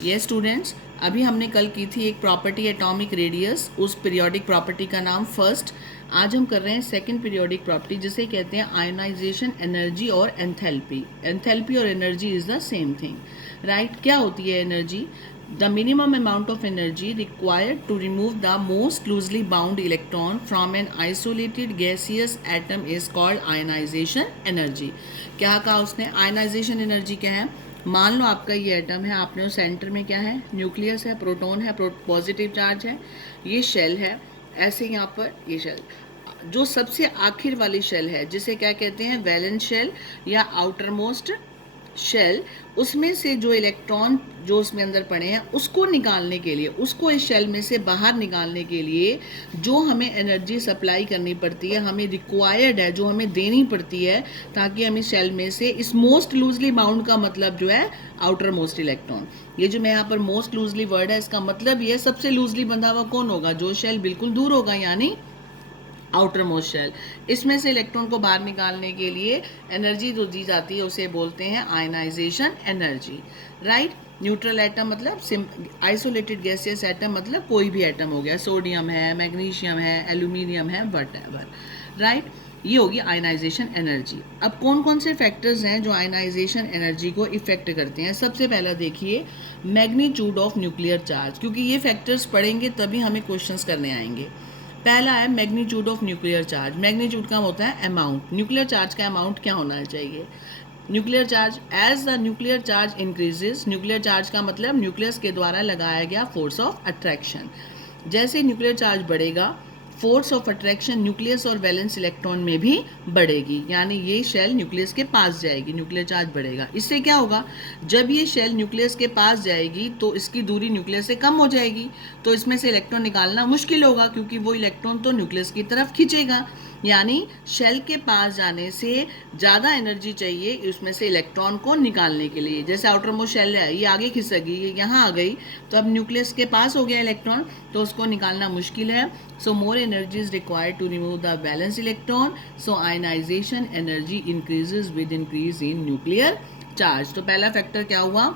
ये स्टूडेंट्स, अभी हमने कल की थी एक प्रॉपर्टी एटॉमिक रेडियस, उस पीरियोडिक प्रॉपर्टी का नाम फर्स्ट। आज हम कर रहे हैं सेकंड पीरियोडिक प्रॉपर्टी, जिसे कहते हैं आयोनाइजेशन एनर्जी और एंथैल्पी। एंथैल्पी और energy is the same thing, right? क्या होती है energy? The minimum amount of energy required to remove the most loosely bound electron from an isolated gaseous atom is called ionisation energy. क्या कहा उसने? Ionisation energy क्या है? मान लो आपका ये एटम है, आपने उस सेंटर में क्या है? न्यूक्लियस है, प्रोटॉन है, पॉजिटिव चार्ज है, ये शेल है। ऐसे यहाँ पर ये शेल, जो सबसे आखिर वाली शेल है जिसे क्या कहते हैं? वैलेंस शेल या आउटर मोस्ट शेल, उसमें से जो इलेक्ट्रॉन जो उसमें अंदर पड़े हैं उसको निकालने के लिए, उसको इस शेल में से बाहर निकालने के लिए जो हमें एनर्जी सप्लाई करनी पड़ती है, हमें रिक्वायर्ड है, जो हमें देनी पड़ती है, ताकि हम इस शेल में से इस मोस्ट लूजली बाउंड का मतलब जो है आउटर मोस्ट इलेक्ट्रॉन। ये जो मैं यहाँ पर मोस्ट लूजली वर्ड है, इसका मतलब ये सबसे लूजली बंधा हुआ कौन होगा? जो शेल बिल्कुल दूर होगा, यानी आउटर मोस्ट शेल। इसमें से इलेक्ट्रॉन को बाहर निकालने के लिए एनर्जी जो दी जाती है उसे बोलते हैं ionisation energy, right? Neutral atom मतलब आइसोलेटेड गैसियस एटम मतलब कोई भी एटम हो गया, सोडियम है, मैग्नीशियम है, एल्यूमिनियम है, व्हाटएवर, राइट? ये होगी आयनाइजेशन एनर्जी। अब कौन कौन से फैक्टर्स हैं जो आयनाइजेशन एनर्जी को इफेक्ट करते हैं? सबसे पहला देखिए, मैग्नीट्यूड ऑफ न्यूक्लियर चार्ज, क्योंकि ये फैक्टर्स पढ़ेंगे तभी हमें क्वेश्चंस करने आएंगे। पहला है magnitude of nuclear charge. Magnitude का होता है अमाउंट, न्यूक्लियर चार्ज का अमाउंट क्या होना चाहिए? Nuclear charge, as the nuclear charge increases, nuclear charge का मतलब न्यूक्लियस के द्वारा लगाया गया फोर्स ऑफ अट्रैक्शन। जैसे न्यूक्लियर चार्ज बढ़ेगा, फोर्स ऑफ अट्रैक्शन न्यूक्लियस और वैलेंस इलेक्ट्रॉन में भी बढ़ेगी, यानी ये शेल न्यूक्लियस के पास जाएगी, न्यूक्लियर चार्ज बढ़ेगा। इससे क्या होगा? जब ये शेल न्यूक्लियस के पास जाएगी तो इसकी दूरी न्यूक्लियस से कम हो जाएगी, तो इसमें से इलेक्ट्रॉन निकालना मुश्किल होगा, क्योंकि वो इलेक्ट्रॉन तो न्यूक्लियस की तरफ खींचेगा। यानी शेल के पास जाने से ज़्यादा एनर्जी चाहिए उसमें से इलेक्ट्रॉन को निकालने के लिए। जैसे आउटर मोस्ट शेल है, ये आगे खिसक गई, ये यहाँ आ गई, तो अब न्यूक्लियस के पास हो गया इलेक्ट्रॉन, तो उसको निकालना मुश्किल है। So more energy is required to remove the valence electron, so ionization energy increases with increase in nuclear charge. तो पहला फैक्टर क्या हुआ?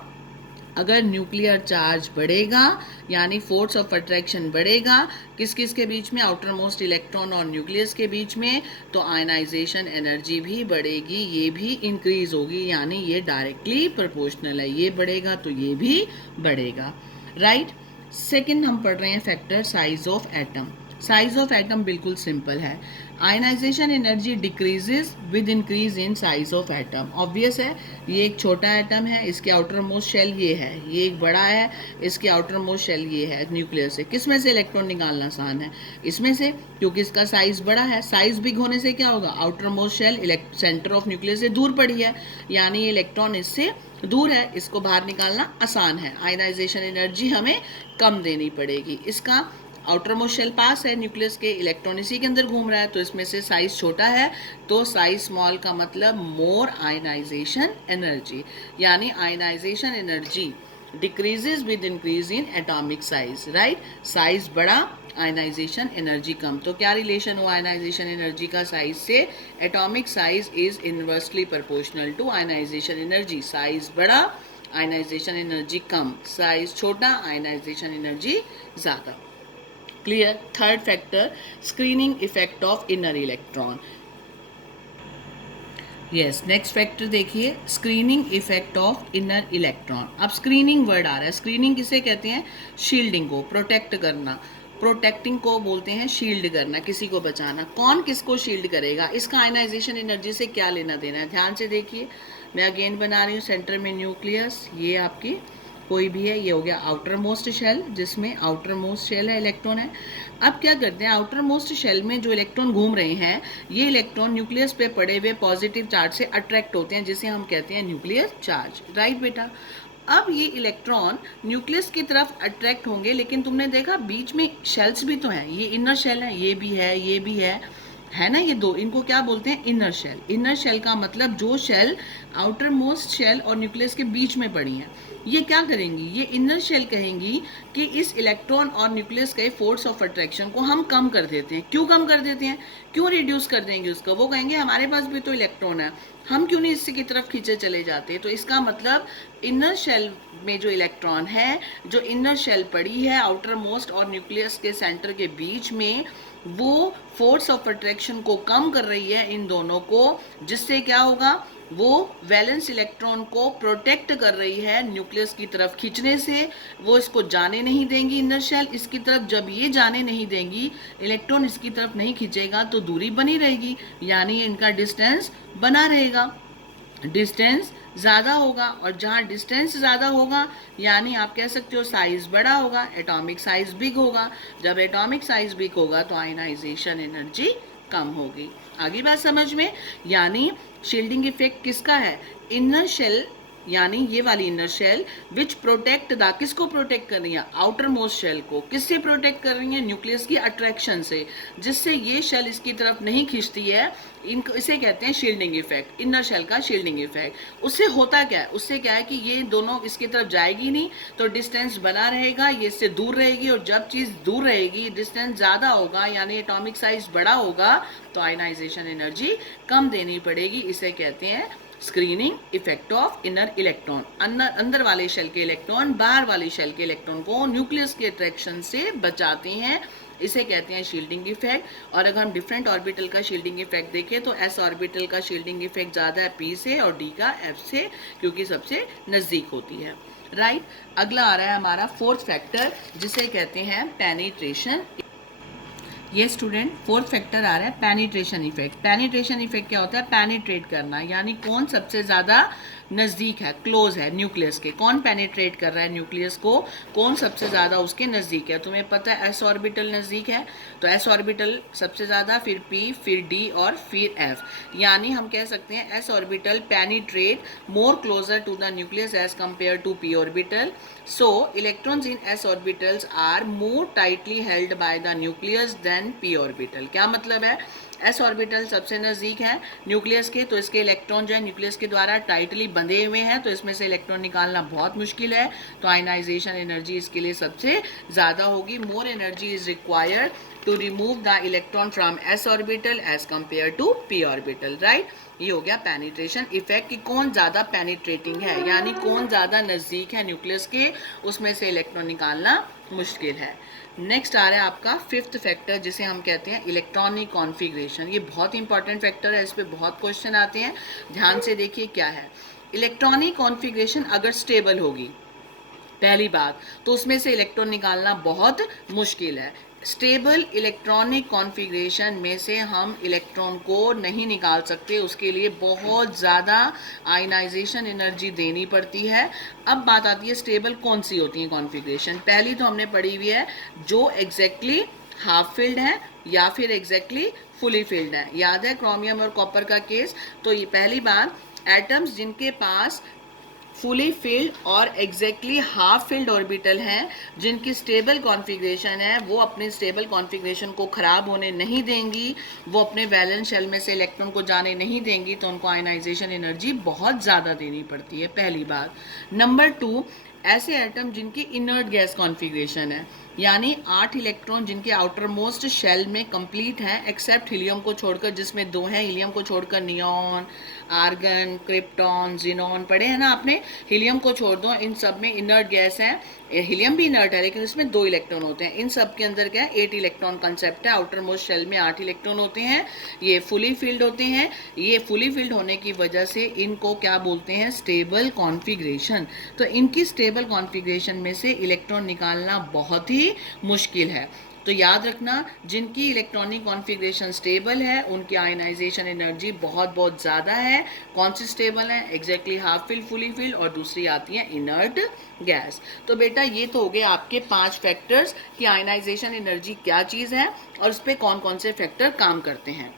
अगर न्यूक्लियर चार्ज बढ़ेगा यानी फोर्स ऑफ अट्रैक्शन बढ़ेगा, किस किस के बीच में? आउटर मोस्ट इलेक्ट्रॉन और न्यूक्लियस के बीच में, तो आयनाइजेशन एनर्जी भी बढ़ेगी, ये भी इंक्रीज होगी, यानी ये डायरेक्टली प्रोपोर्शनल है, ये बढ़ेगा तो ये भी बढ़ेगा, राइट? सेकंड हम पढ़ रहे हैं factor size of atom. Size of atom बिल्कुल सिंपल है, ionisation energy decreases with increase in size of atom. Obvious है, ये एक छोटा एटम है, इसके आउटर मोस्ट शेल ये है, ये एक बड़ा है, इसके आउटर मोस्ट शेल ये है। न्यूक्लियस से किस में से इलेक्ट्रॉन निकालना आसान है? इसमें से, क्योंकि इसका साइज बड़ा है। साइज बिग होने से क्या होगा? Outermost shell centre of nucleus से दूर पड़ी है, यानी इलेक्ट्रॉन इससे दूर है, इसको बाहर निकालना आसान है, आयनाइजेशन एनर्जी हमें कम देनी पड़ेगी। इसका आउटर मोस्ट शेल पास है न्यूक्लियस के, इलेक्ट्रॉन इसी के अंदर घूम रहा है, तो इसमें से साइज छोटा है, तो साइज स्मॉल का मतलब मोर आयनाइजेशन एनर्जी, यानी ionisation energy decreases with increase in atomic size, right? Size बड़ा, आयनाइजेशन एनर्जी कम, तो क्या रिलेशन हुआ आयनाइजेशन एनर्जी का साइज से? Atomic size is inversely proportional to ionisation energy. Size बड़ा, आयनाइजेशन एनर्जी कम, साइज छोटा, आयनाइजेशन एनर्जी ज़्यादा। Clear? Third factor, screening effect of inner electron. Yes, next factor देखिए, screening effect of inner electron. अब screening word आ रहा है, screening किसे कहते हैं? शील्डिंग को, प्रोटेक्ट करना, प्रोटेक्टिंग को बोलते हैं शील्ड करना, किसी को बचाना। कौन किसको शील्ड करेगा? इसका आयनाइजेशन एनर्जी से क्या लेना देना है? ध्यान से देखिए, मैं अगेन बना रही हूँ, सेंटर में न्यूक्लियस, ये आपकी कोई भी है, ये हो गया आउटर मोस्ट शेल, जिसमें आउटर मोस्ट शेल है, इलेक्ट्रॉन है। अब क्या करते हैं? आउटर मोस्ट शेल में जो इलेक्ट्रॉन घूम रहे हैं, ये इलेक्ट्रॉन न्यूक्लियस पे पड़े हुए पॉजिटिव चार्ज से अट्रैक्ट होते हैं, जिसे हम कहते हैं न्यूक्लियर चार्ज, राइट बेटा? अब ये इलेक्ट्रॉन न्यूक्लियस की तरफ अट्रैक्ट होंगे, लेकिन तुमने देखा बीच में शेल्स भी तो हैं, ये इनर शेल है, ये भी है, ये भी है ना, ये दो, इनको क्या बोलते हैं? Inner shell. इनर शेल का मतलब जो शेल आउटर मोस्ट शेल और न्यूक्लियस के बीच में पड़ी हैं, ये क्या करेंगी, ये इनर शेल कहेंगी कि इस इलेक्ट्रॉन और न्यूक्लियस के फोर्स ऑफ अट्रैक्शन को हम कम कर देते हैं। क्यों कम कर देते हैं, क्यों रिड्यूस कर देंगे उसका? वो कहेंगे हमारे पास भी तो इलेक्ट्रॉन है, हम क्यों नहीं इससे की तरफ खींचे चले जाते। तो इसका मतलब इनर शेल में जो इलेक्ट्रॉन है, जो इनर शेल पड़ी है आउटर मोस्ट और न्यूक्लियस के सेंटर के बीच में, वो फोर्स ऑफ अट्रैक्शन को कम कर रही है इन दोनों को, जिससे क्या होगा, वो वैलेंस इलेक्ट्रॉन को प्रोटेक्ट कर रही है न्यूक्लियस की तरफ खींचने से। वो इसको जाने नहीं देंगी इनर शेल इसकी तरफ। जब ये जाने नहीं देंगी, इलेक्ट्रॉन इसकी तरफ नहीं खींचेगा, तो दूरी बनी रहेगी, यानी इनका डिस्टेंस बना रहेगा, डिस्टेंस ज़्यादा होगा। और जहाँ डिस्टेंस ज़्यादा होगा, यानी आप कह सकते हो साइज बड़ा होगा, एटॉमिक साइज बिग होगा। जब एटॉमिक साइज बिग होगा तो आयनाइजेशन एनर्जी कम होगी। आगे बात समझ में? यानी शील्डिंग इफेक्ट किसका है? इनर शेल, यानी ये वाली inner shell which protect the, किसको प्रोटेक्ट कर रही है? आउटर मोस्ट शेल को। किससे प्रोटेक्ट कर रही है? न्यूक्लियस की अट्रैक्शन से, जिससे ये शेल इसकी तरफ नहीं खींचती है। इनको, इसे कहते हैं शील्डिंग इफेक्ट, इनर शेल का शील्डिंग इफेक्ट। उससे होता क्या है? उससे क्या है कि ये दोनों इसकी तरफ जाएगी नहीं, तो डिस्टेंस बना रहेगा, ये इससे दूर रहेगी। और जब चीज़ दूर रहेगी, डिस्टेंस ज़्यादा होगा, यानी एटॉमिक साइज बड़ा होगा, तो आयनाइजेशन एनर्जी कम देनी पड़ेगी। इसे कहते हैं screening effect of inner electron. अंदर वाले शेल के इलेक्ट्रॉन बाहर वाले शेल के इलेक्ट्रॉन को न्यूक्लियस के अट्रैक्शन से बचाते हैं। इसे कहते हैं शील्डिंग इफेक्ट। और अगर हम डिफरेंट ऑर्बिटल का शील्डिंग इफेक्ट देखें तो एस ऑर्बिटल का शील्डिंग इफेक्ट ज़्यादा है पी से और डी का एफ से, क्योंकि सबसे नज़दीक होती है। राइट, अगला आ रहा है हमारा फोर्थ फैक्टर, जिसे कहते हैं पेनिट्रेशन। ये स्टूडेंट फोर्थ फैक्टर आ रहा है पेनिट्रेशन इफेक्ट। पेनिट्रेशन इफेक्ट क्या होता है? पेनिट्रेट करना, यानी कौन सबसे ज़्यादा नज़दीक है, क्लोज है न्यूक्लियस के। कौन पेनिट्रेट कर रहा है न्यूक्लियस को, कौन सबसे ज़्यादा उसके नज़दीक है। तुम्हें पता है एस ऑर्बिटल नज़दीक है, तो एस ऑर्बिटल सबसे ज़्यादा, फिर पी, फिर डी और फिर एफ। यानी हम कह सकते हैं s orbital penetrate more closer to the nucleus as compared to p orbital. So electrons in s orbitals are more tightly held by the nucleus than p orbital. क्या मतलब है? एस ऑर्बिटल सबसे नज़दीक है न्यूक्लियस के, तो इसके electron जो है न्यूक्लियस के द्वारा टाइटली बंधे हुए हैं, तो इसमें से इलेक्ट्रॉन निकालना बहुत मुश्किल है। तो आयनाइजेशन एनर्जी इसके लिए सबसे ज़्यादा होगी। More energy is required to remove the electron from s orbital as compared to p orbital. Right, ये हो गया पेनिट्रेशन इफेक्ट कि कौन ज़्यादा पेनिट्रेटिंग है, यानी कौन ज़्यादा नज़दीक है न्यूक्लियस के, उसमें से इलेक्ट्रॉन निकालना मुश्किल है। नेक्स्ट आ रहा है आपका फिफ्थ फैक्टर, जिसे हम कहते हैं इलेक्ट्रॉनिक कॉन्फ़िगरेशन। ये बहुत इंपॉर्टेंट फैक्टर है, इस पर बहुत क्वेश्चन आते हैं, ध्यान से देखिए क्या है। इलेक्ट्रॉनिक कॉन्फ़िगरेशन अगर स्टेबल होगी, पहली बात, तो उसमें से इलेक्ट्रॉन निकालना बहुत मुश्किल है। स्टेबल इलेक्ट्रॉनिक कॉन्फ़िगरेशन में से हम इलेक्ट्रॉन को नहीं निकाल सकते, उसके लिए बहुत ज़्यादा आयनाइजेशन एनर्जी देनी पड़ती है। अब बात आती है स्टेबल कौन सी होती है कॉन्फ़िगरेशन। पहली तो हमने पढ़ी हुई है, जो एग्जैक्टली हाफ फिल्ड है या फिर एग्जैक्टली फुली फिल्ड है। याद है क्रोमियम और कॉपर का केस? तो ये पहली बात, एटम्स जिनके पास फुली फिल्ड और एग्जैक्टली हाफ फिल्ड ऑर्बिटल हैं, जिनकी स्टेबल कॉन्फ़िगरेशन है, वो अपने स्टेबल कॉन्फ़िगरेशन को ख़राब होने नहीं देंगी, वो अपने वैलेंस शेल में से इलेक्ट्रॉन को जाने नहीं देंगी, तो उनको आयनाइजेशन एनर्जी बहुत ज़्यादा देनी पड़ती है, पहली बात। नंबर 2, ऐसे एटम जिनकी इनर्ट गैस कॉन्फ़िगरेशन है, यानी 8 इलेक्ट्रॉन जिनके आउटर मोस्ट शेल में कंप्लीट हैं, एक्सेप्ट हीलियम को छोड़कर, जिसमें 2 हैं, हीलियम को छोड़कर नियॉन, आर्गन, क्रिप्टॉन, जिनॉन पढ़े हैं ना आपने। हीलियम को छोड़ दो, इन सब में इनर्ट गैस है। हीलियम भी इनर्ट है, लेकिन इसमें 2 इलेक्ट्रॉन होते हैं। इन सब के अंदर क्या है? 8 इलेक्ट्रॉन कंसेप्ट है। आउटर मोस्ट शेल में 8 इलेक्ट्रॉन होते हैं, ये फुली फिल्ड होते हैं। ये फुली फिल्ड होने की वजह से इनको क्या बोलते हैं? Stable configuration. तो इनकी स्टेबल कॉन्फ़िगरेशन में से इलेक्ट्रॉन निकालना बहुत ही मुश्किल है। तो याद रखना, जिनकी इलेक्ट्रॉनिक कॉन्फ़िगरेशन स्टेबल है, उनकी आयनाइजेशन एनर्जी बहुत बहुत ज़्यादा है। कौन सी स्टेबल है? Exactly half field, fully filled, और दूसरी आती है इनर्ट गैस। तो बेटा ये तो हो गए आपके 5 फैक्टर्स कि आयनाइजेशन एनर्जी क्या चीज़ है और उस पर कौन कौन से फैक्टर काम करते हैं।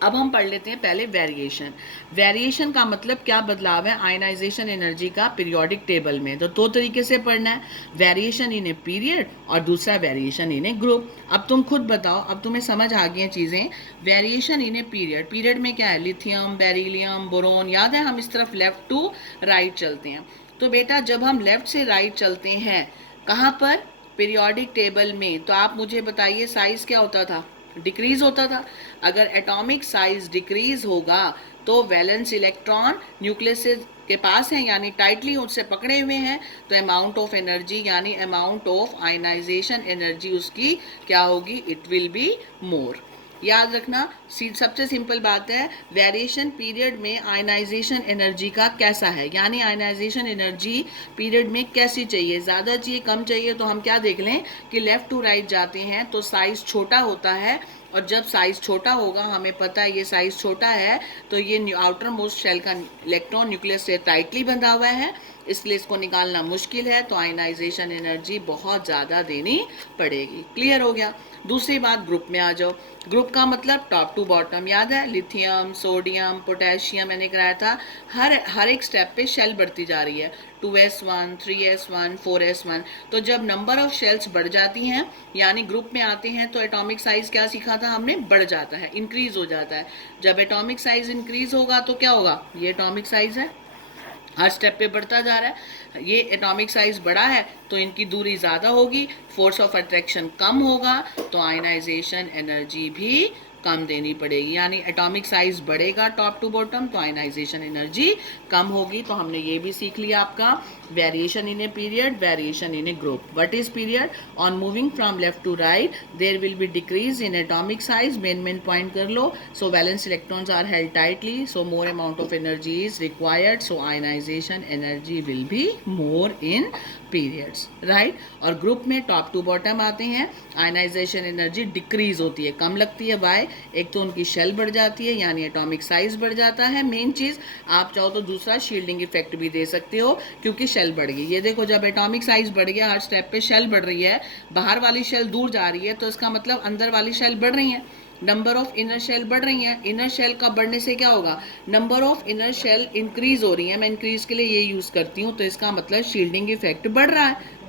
अब हम पढ़ लेते हैं पहले वेरिएशन। वेरिएशन का मतलब क्या बदलाव है आयनाइजेशन एनर्जी का पीरियोडिक टेबल में। तो 2 तरीके से पढ़ना है, वेरिएशन इन ए पीरियड और दूसरा वेरिएशन इन ए ग्रुप। अब तुम खुद बताओ, अब तुम्हें समझ आ गई हैं चीज़ें। Variation in a period, period में क्या है? Lithium, beryllium, boron. याद है हम इस तरफ लेफ्ट टू राइट चलते हैं। तो बेटा जब हम लेफ्ट से राइट चलते हैं, कहाँ पर? पीरियोडिक टेबल में, तो आप मुझे बताइए साइज क्या होता था? डिक्रीज होता था। अगर एटॉमिक साइज डिक्रीज होगा तो वैलेंस इलेक्ट्रॉन न्यूक्लियस के पास है, यानी टाइटली उससे पकड़े हुए हैं, तो अमाउंट ऑफ एनर्जी यानी अमाउंट ऑफ आयनाइजेशन एनर्जी उसकी क्या होगी? इट विल बी मोर। याद रखना, सबसे सिंपल बात है, वेरिएशन पीरियड में आयनाइजेशन एनर्जी का कैसा है, यानी आयनाइजेशन एनर्जी पीरियड में कैसी चाहिए, ज़्यादा चाहिए कम चाहिए? तो हम क्या देख लें कि लेफ़्ट टू राइट जाते हैं तो साइज़ छोटा होता है, और जब साइज़ छोटा होगा, हमें पता है ये साइज़ छोटा है, तो ये आउटर मोस्ट शेल का इलेक्ट्रॉन न्यूक्लियस से टाइटली बंधा हुआ है, इसलिए इसको निकालना मुश्किल है, तो आयनाइजेशन एनर्जी बहुत ज़्यादा देनी पड़ेगी। क्लियर हो गया? दूसरी बात, ग्रुप में आ जाओ। ग्रुप का मतलब टॉप टू बॉटम, याद है? लिथियम, सोडियम, पोटेशियम मैंने कराया था। हर एक स्टेप पे शेल बढ़ती जा रही है, 2s1, 3s1, 4s1। तो जब नंबर ऑफ शेल्स बढ़ जाती हैं, यानी ग्रुप में आते हैं, तो एटॉमिक साइज क्या सीखा था हमने? बढ़ जाता है, इंक्रीज हो जाता है। जब एटॉमिक साइज इंक्रीज होगा तो क्या होगा? ये एटॉमिक साइज है, हर स्टेप पे बढ़ता जा रहा है। ये एटॉमिक साइज बड़ा है तो इनकी दूरी ज़्यादा होगी, फोर्स ऑफ अट्रैक्शन कम होगा, तो आयनाइजेशन एनर्जी भी कम देनी पड़ेगी। यानी एटॉमिक साइज बढ़ेगा टॉप टू बॉटम, तो आयनाइजेशन एनर्जी कम होगी। तो हमने ये भी सीख लिया आपका variation in a period, variation in a group. What is period? On moving from left to right there will be decrease in atomic size. Main point कर लो। So valence electrons are held tightly, so more amount of energy is required, so ionization energy will be more in periods, right. और group में top to bottom आते हैं, ionisation energy decrease होती है, कम लगती है। वाई? एक तो उनकी शेल बढ़ जाती है, यानी एटॉमिक साइज बढ़ जाता है। मेन चीज, आप चाहो तो दूसरा शील्डिंग इफेक्ट भी दे सकते हो, क्योंकि शेल बढ़ गई। ये देखो, जब एटॉमिक साइज बढ़ गया, हर स्टेप पे शेल बढ़ रही है, बाहर वाली शेल दूर जा रही है, तो इसका मतलब अंदर वाली शेल बढ़ रही है, नंबर ऑफ इनर शेल बढ़ रही है। इनर शेल का बढ़ने से क्या होगा? Number of inner shell increase हो रही है। मैं इंक्रीज के लिए ये यूज करती हूँ, तो इसका मतलब शील्डिंग इफेक्ट बढ़ रहा है।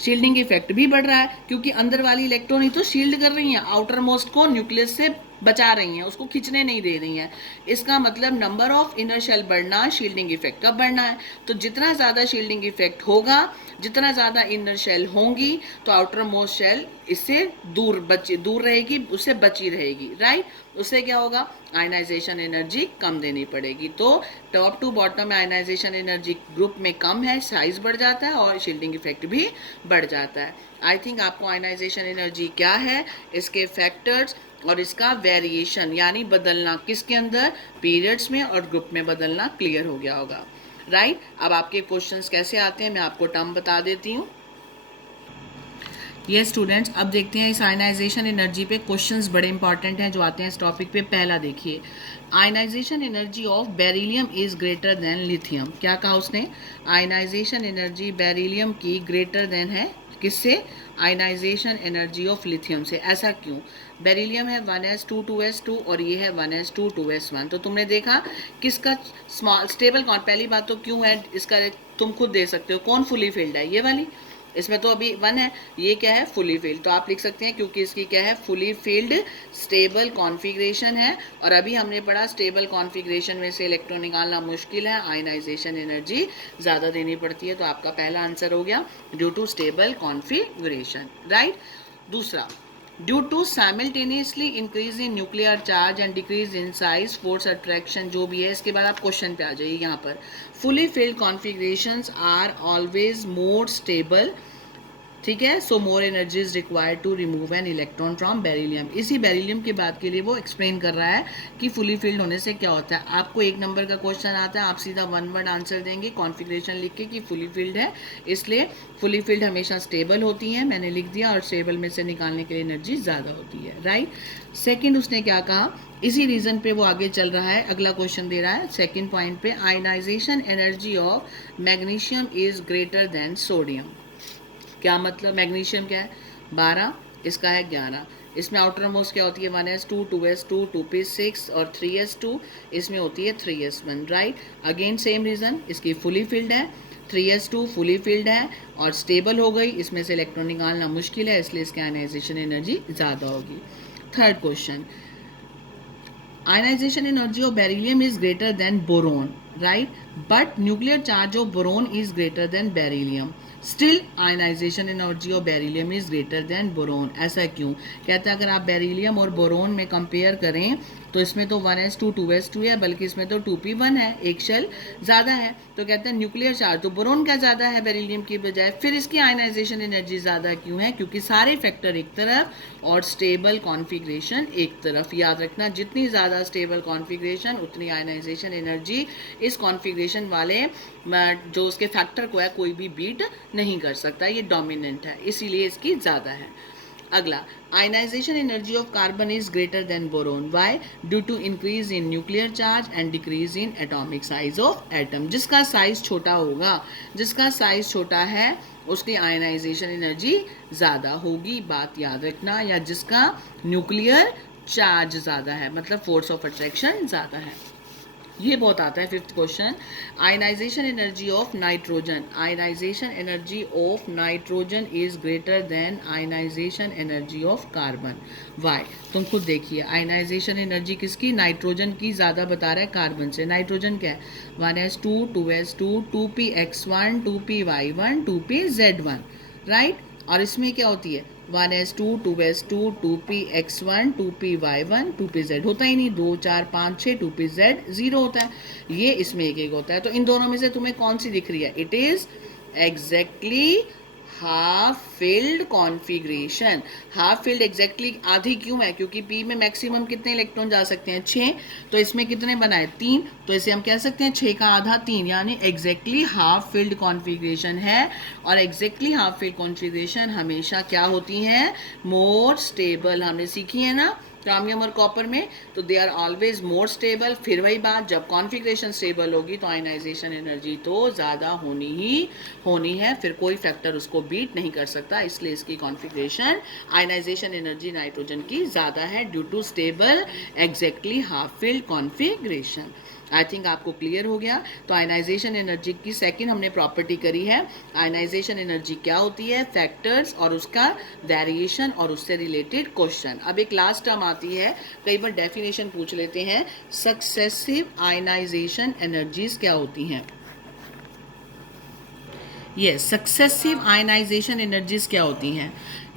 शील्डिंग इफेक्ट भी बढ़ रहा है, क्योंकि अंदर वाली इलेक्ट्रॉन ही तो शील्ड कर रही हैं, आउटर मोस्ट को न्यूक्लियस से बचा रही हैं, उसको खींचने नहीं दे रही हैं। इसका मतलब नंबर ऑफ इनर शेल बढ़ना, शील्डिंग इफेक्ट का बढ़ना है। तो जितना ज़्यादा शील्डिंग इफेक्ट होगा, जितना ज़्यादा इनर शेल होंगी, तो आउटर मोस्ट शेल इससे दूर रहेगी, उससे बची रहेगी, राइट। उससे क्या होगा? आयनाइजेशन एनर्जी कम देनी पड़ेगी। तो टॉप टू बॉटम में आयनाइजेशन एनर्जी ग्रुप में कम है, साइज बढ़ जाता है, और शील्डिंग इफेक्ट भी बढ़ जाता है। आई थिंक आपको आयनाइजेशन एनर्जी क्या है, इसके फैक्टर्स और इसका वेरिएशन यानी बदलना किसके अंदर? पीरियड्स में और ग्रुप में बदलना क्लियर हो गया होगा, राइट। अब आपके क्वेश्चंस कैसे आते हैं मैं आपको टर्म बता देती हूँ। ये स्टूडेंट्स, अब देखते हैं इस आयनाइजेशन एनर्जी पे क्वेश्चंस बड़े इंपॉर्टेंट हैं जो आते हैं इस टॉपिक पे। पहला देखिए, ionisation energy of beryllium is greater than lithium. क्या कहा उसने? आयनाइजेशन एनर्जी बेरिलियम की ग्रेटर देन है किससे? आयनाइजेशन एनर्जी ऑफ लिथियम से। ऐसा क्यों? बेरिलियम है 1s2 2s2 और ये है 1s2 2s1। तो तुमने देखा किसका स्मॉल स्टेबल कौन? पहली बात तो क्यों है इसका तुम खुद दे सकते हो, कौन फुली फिल्ड है? ये वाली, इसमें तो अभी 1 है, ये क्या है? Fully filled. तो आप लिख सकते हैं क्योंकि इसकी क्या है? फुली फिल्ड स्टेबल कॉन्फ़िगरेशन है। और अभी हमने पढ़ा स्टेबल कॉन्फ़िगरेशन में से इलेक्ट्रॉन निकालना मुश्किल है, आयनाइजेशन एनर्जी ज़्यादा देनी पड़ती है। तो आपका पहला आंसर हो गया due to stable configuration, right. दूसरा, due to simultaneously increase in nuclear charge and decrease in size, force attraction जो भी है। इसके बाद आप क्वेश्चन पे आ जाइए। यहाँ पर fully filled configurations are always more stable, ठीक है। So more energy is required to remove an electron from beryllium. इसी बेरिलियम की बात के लिए वो एक्सप्लेन कर रहा है कि फुली फिल्ड होने से क्या होता है। आपको 1 नंबर का क्वेश्चन आता है, आप सीधा 1 वर्ड आंसर देंगे कॉन्फ़िगरेशन लिख के कि फुली फिल्ड है, इसलिए फुली फिल्ड हमेशा स्टेबल होती है, मैंने लिख दिया, और स्टेबल में से निकालने के लिए एनर्जी ज़्यादा होती है, राइट। सेकेंड उसने क्या कहा, इसी रीज़न पे वो आगे चल रहा है, अगला क्वेश्चन दे रहा है सेकेंड पॉइंट पे, ionisation energy of magnesium is greater than sodium. क्या मतलब? मैग्नीशियम क्या है? 12, इसका है 11। इसमें आउटर मोस्ट क्या होती है? 1s2 2s2 2p6 और 3s2, इसमें होती है 3s1, right. Again same reason, इसकी फुली फिल्ड है, 3s2 फुली फिल्ड है और स्टेबल हो गई, इसमें से इलेक्ट्रॉन निकालना मुश्किल है, इसलिए इसकी आयनाइजेशन एनर्जी ज़्यादा होगी। Third question, Ionization energy of beryllium is greater than boron, right? But nuclear charge of boron is greater than beryllium. Still ionization energy of beryllium is greater than boron. ऐसा क्यों? कहते हैं अगर आप beryllium और boron में compare करें तो इसमें तो 1s2 2s2 है, बल्कि इसमें तो 2p1 है, एक शेल ज़्यादा है। तो कहते हैं न्यूक्लियर चार्ज तो बोरोन का ज़्यादा है बेरिलियम की बजाय, फिर इसकी आयनाइजेशन एनर्जी ज़्यादा क्यों है? क्योंकि सारे फैक्टर एक तरफ और स्टेबल कॉन्फ़िगरेशन एक तरफ। याद रखना, जितनी ज़्यादा स्टेबल कॉन्फ़िगरेशन उतनी आयनाइजेशन एनर्जी। इस कॉन्फ़िगरेशन वाले जो उसके फैक्टर को है कोई भी बीट नहीं कर सकता, ये डोमिनेंट है, इसीलिए इसकी ज़्यादा है। अगला, ionisation energy of carbon is greater than boron. Why? Due to increase in nuclear charge and decrease in atomic size of atom. जिसका साइज छोटा होगा, जिसका साइज छोटा है उसकी आयनाइजेशन एनर्जी ज़्यादा होगी, बात याद रखना। या जिसका न्यूक्लियर चार्ज ज़्यादा है, मतलब फोर्स ऑफ अट्रैक्शन ज़्यादा है। ये बहुत आता है। Fifth question, ionisation energy of nitrogen. Ionisation energy of nitrogen is greater than ionisation energy of carbon. Why? तुम खुद देखिए, आयनाइजेशन एनर्जी किसकी? नाइट्रोजन की ज़्यादा बता रहा है कार्बन से। नाइट्रोजन क्या है? 1s2 2s2 2px1 2py1 2pz1, right? और इसमें क्या होती है? 1s2 2s2 2px1 2py1 2pz होता ही नहीं, 2 4 5 6 2pz 0 होता है। ये इसमें एक एक होता है। तो इन दोनों में से तुम्हें कौन सी दिख रही है? It is exactly half filled configuration. Half filled exactly आधी क्यों है? क्योंकि पी में मैक्सिमम कितने इलेक्ट्रॉन जा सकते हैं? 6। तो इसमें कितने बनाए? 3। तो इसे हम कह सकते हैं 6 का आधा 3, यानी एग्जैक्टली हाफ फिल्ड कॉन्फ़िगरेशन है। और एग्जैक्टली हाफ फिल्ड कॉन्फ़िगरेशन हमेशा क्या होती है? More stable. हमने सीखी है ना क्रोमियम और कॉपर में, तो they are always more stable. फिर वही बात, जब कॉन्फ़िगरेशन स्टेबल होगी तो आयनाइजेशन एनर्जी तो ज़्यादा होनी है, फिर कोई फैक्टर उसको बीट नहीं कर सकता। इसलिए इसकी कॉन्फ़िगरेशन आयनाइजेशन एनर्जी नाइट्रोजन की ज़्यादा है due to stable exactly half filled configuration. I think आपको क्लियर हो गया। तो आयनाइजेशन एनर्जी की सेकंड हमने प्रॉपर्टी करी है। आयनाइजेशन एनर्जी क्या होती है? फैक्टर्स और उसका वेरिएशन और उससे रिलेटेड क्वेश्चन। अब एक लास्ट टर्म आती है, कई बार डेफिनेशन पूछ लेते हैं। सक्सेसिव आयनाइजेशन एनर्जीज क्या होती हैं? यस, सक्सेसिव आयनाइजेशन एनर्जीज क्या होती हैं?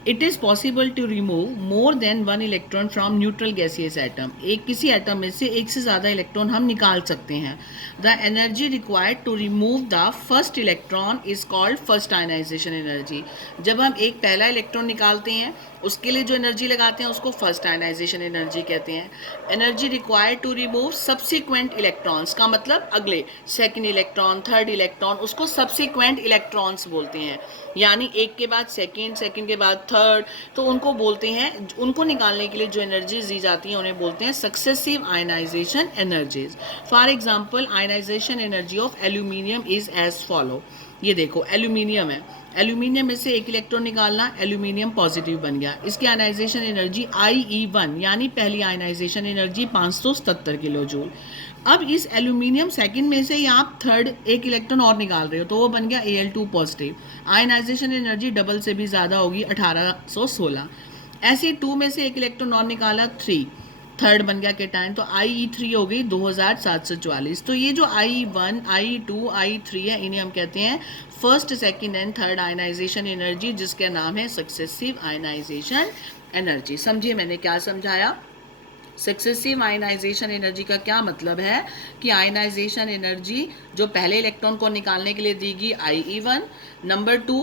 It is possible to remove more than 1 electron from neutral gaseous atom. एक किसी एटम में से एक से ज़्यादा इलेक्ट्रॉन हम निकाल सकते हैं। The energy required to remove the first electron is called first ionisation energy. जब हम एक पहला इलेक्ट्रॉन निकालते हैं उसके लिए जो एनर्जी लगाते हैं उसको फर्स्ट आयनाइजेशन एनर्जी कहते हैं। Energy required to remove subsequent electrons का मतलब अगले सेकंड इलेक्ट्रॉन, थर्ड इलेक्ट्रॉन, उसको सब्सिक्वेंट इलेक्ट्रॉन्स बोलते हैं। यानी एक के बाद सेकंड, सेकंड के बाद थर्ड, तो उनको बोलते हैं, उनको निकालने के लिए जो एनर्जीज दी जाती हैं उन्हें बोलते हैं successive ionisation energies. For example, ionisation energy of aluminium is as follow. ये देखो एल्यूमिनियम है, एल्यूमिनियम में से एक इलेक्ट्रॉन निकालना, एल्यूमिनियम पॉजिटिव बन गया। इसकी आयनाइजेशन एनर्जी IE1 यानी पहली आयनाइजेशन एनर्जी 577 किलो जूल। अब इस एल्यूमिनियम सेकंड में से ही आप थर्ड एक इलेक्ट्रॉन और निकाल रहे हो तो वो बन गया Al2 positive. Ionization energy double से भी ज़्यादा होगी, 1816। ऐसे 2 में से एक इलेक्ट्रॉन और निकाला, 3, थर्ड बन गया केटायन, तो IE3 हो गई 2744। तो ये जो IE1 IE2 IE3 है इन्हें हम कहते हैं first, second and third ionisation energy, जिसका नाम है सक्सेसिव आयनाइजेशन एनर्जी। समझिए मैंने क्या समझाया। सक्सेसिव आयनाइजेशन एनर्जी का क्या मतलब है कि आयनाइजेशन एनर्जी जो पहले इलेक्ट्रॉन को निकालने के लिए देगी IE1, नंबर 2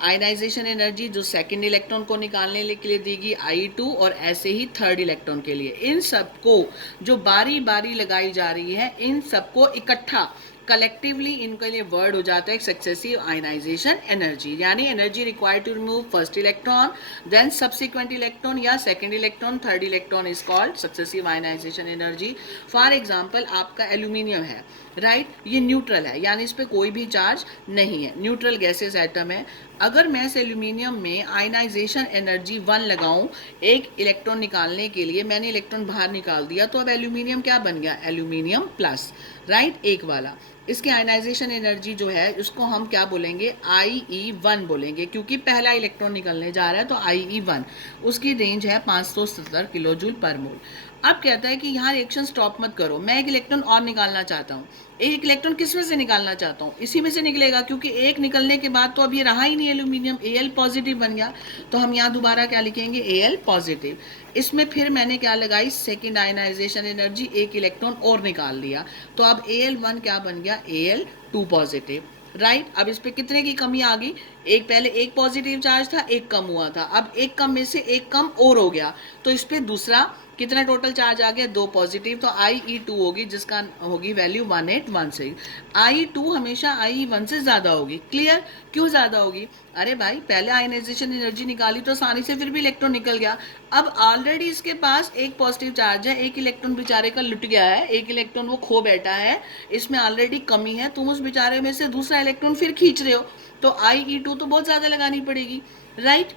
आयनाइजेशन एनर्जी जो सेकंड इलेक्ट्रॉन को निकालने के लिए देगी IE2, और ऐसे ही थर्ड इलेक्ट्रॉन के लिए। इन सबको जो बारी बारी लगाई जा रही है, इन सबको इकट्ठा कलेक्टिवली इनके लिए वर्ड हो जाता है सक्सेसिव आयनाइजेशन एनर्जी। यानी energy required to remove first electron, then subsequent electron या second electron, third electron is called successive ionization energy. For example, आपका एल्यूमिनियम है, राइट, ये न्यूट्रल है, यानी इस पर कोई भी चार्ज नहीं है, न्यूट्रल गैसेस एटम है। अगर मैं इस एल्यूमिनियम में आयनाइजेशन एनर्जी 1 लगाऊं एक इलेक्ट्रॉन निकालने के लिए, मैंने इलेक्ट्रॉन बाहर निकाल दिया, तो अब एल्यूमिनियम क्या बन गया? एल्यूमिनियम प्लस, राइट, एक वाला। इसकी आयनाइजेशन एनर्जी जो है उसको हम क्या बोलेंगे? IE1 बोलेंगे, क्योंकि पहला इलेक्ट्रॉन निकलने जा रहा है, तो IE1 उसकी रेंज है 570 किलो जूल पर मोल। अब कहता है कि यहाँ रिएक्शन स्टॉप मत करो, मैं एक इलेक्ट्रॉन और निकालना चाहता हूँ। एक इलेक्ट्रॉन किस में से निकालना चाहता हूँ, इसी में से निकलेगा, क्योंकि एक निकलने के बाद तो अब ये रहा ही नहीं एल्यूमिनियम, Al पॉजिटिव बन गया। तो हम यहाँ दोबारा क्या लिखेंगे, Al पॉजिटिव। इसमें फिर मैंने क्या लगाई, सेकेंड आयनाइजेशन एनर्जी, एक इलेक्ट्रॉन और निकाल लिया। तो अब Al1 क्या बन गया, Al2 पॉजिटिव, राइट। अब इस पे कितने की कमी आ गई, एक पहले एक पॉजिटिव चार्ज था, एक कम हुआ था, अब एक कम में से एक कम और हो गया, तो इस पे दूसरा कितना टोटल चार्ज आ गया, 2 पॉजिटिव, तो IE2 होगी, जिसका होगी वैल्यू 1816। IE2 हमेशा IE1 से ज़्यादा होगी। क्लियर, क्यों ज़्यादा होगी, अरे भाई पहले आयनाइजेशन एनर्जी निकाली तो आसानी से फिर भी इलेक्ट्रॉन निकल गया, अब ऑलरेडी इसके पास एक पॉजिटिव चार्ज है, एक इलेक्ट्रॉन बेचारे का लुट गया है, एक इलेक्ट्रॉन वो खो बैठा है, इसमें ऑलरेडी कमी है, तुम उस बेचारे में से दूसरा इलेक्ट्रॉन फिर खींच रहे हो, तो IE2 तो बहुत ज़्यादा लगानी पड़ेगी, राइट।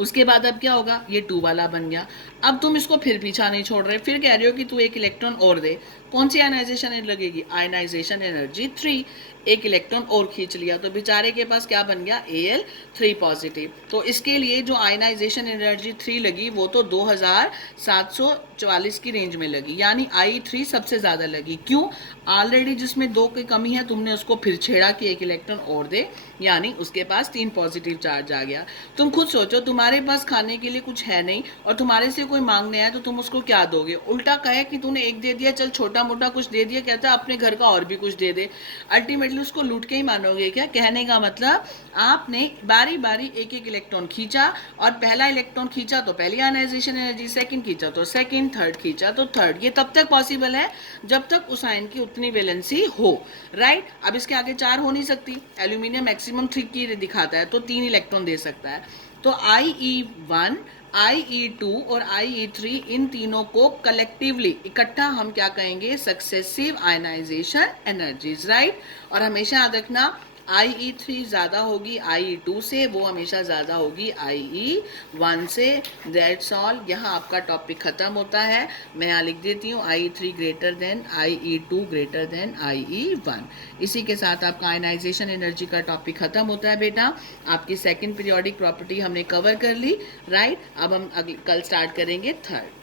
उसके बाद अब क्या होगा, ये 2 वाला बन गया। अब तुम इसको फिर पीछा नहीं छोड़ रहे, फिर कह रहे हो कि तू एक इलेक्ट्रॉन और दे, कौन सी आयनाइजेशन लगेगी, आयनाइजेशन एनर्जी 3, एक इलेक्ट्रॉन और खींच लिया, तो बेचारे के पास क्या बन गया, Al3 पॉजिटिव। तो इसके लिए जो आयनाइजेशन एनर्जी 3 लगी वो तो 2744 की रेंज में लगी, यानी I3 सबसे ज़्यादा लगी। क्यों, ऑलरेडी जिसमें 2 की कमी है तुमने उसको फिर छेड़ा कि एक इलेक्ट्रॉन और दे, यानी उसके पास 3 पॉजिटिव चार्ज आ गया। तुम खुद सोचो, तुम्हारे पास खाने के लिए कुछ है नहीं और तुम्हारे से कोई मांगने आए तो तुम उसको क्या दोगे, उल्टा कहे कि तूने एक दे दिया, चल छोटा मोटा कुछ दे दिया, कहता है अपने घर का और भी कुछ दे दे, अल्टीमेटली उसको लूट के ही मानोगे क्या। कहने का मतलब आपने बारी बारी एक एक इलेक्ट्रॉन खींचा, और पहला इलेक्ट्रॉन खींचा तो पहली आयनाइजेशन एनर्जी, सेकंड खींचा तो सेकंड, थर्ड खींचा तो थर्ड। ये तब तक पॉसिबल है जब तक उस आयन की उतनी वैलेंसी हो, राइट। अब इसके आगे 4 हो नहीं सकती, एल्यूमिनियम मैक्सिमम 3 की दिखाता है, तो 3 इलेक्ट्रॉन दे सकता है। तो IE1, IE2 और IE3, इन तीनों को कलेक्टिवली इकट्ठा हम क्या कहेंगे, सक्सेसिव आयनाइजेशन एनर्जीज, राइट। और हमेशा याद रखना IE3 ज़्यादा होगी IE2 से, वो हमेशा ज़्यादा होगी IE1 से। दैट्स ऑल, यहाँ आपका टॉपिक ख़त्म होता है। मैं यहाँ लिख देती हूँ IE3 greater than IE2 greater than IE1। इसी के साथ आपका आयनाइजेशन एनर्जी का टॉपिक ख़त्म होता है बेटा। आपकी सेकेंड पीरियोडिक प्रॉपर्टी हमने कवर कर ली, राइट। अब हम कल स्टार्ट करेंगे थर्ड।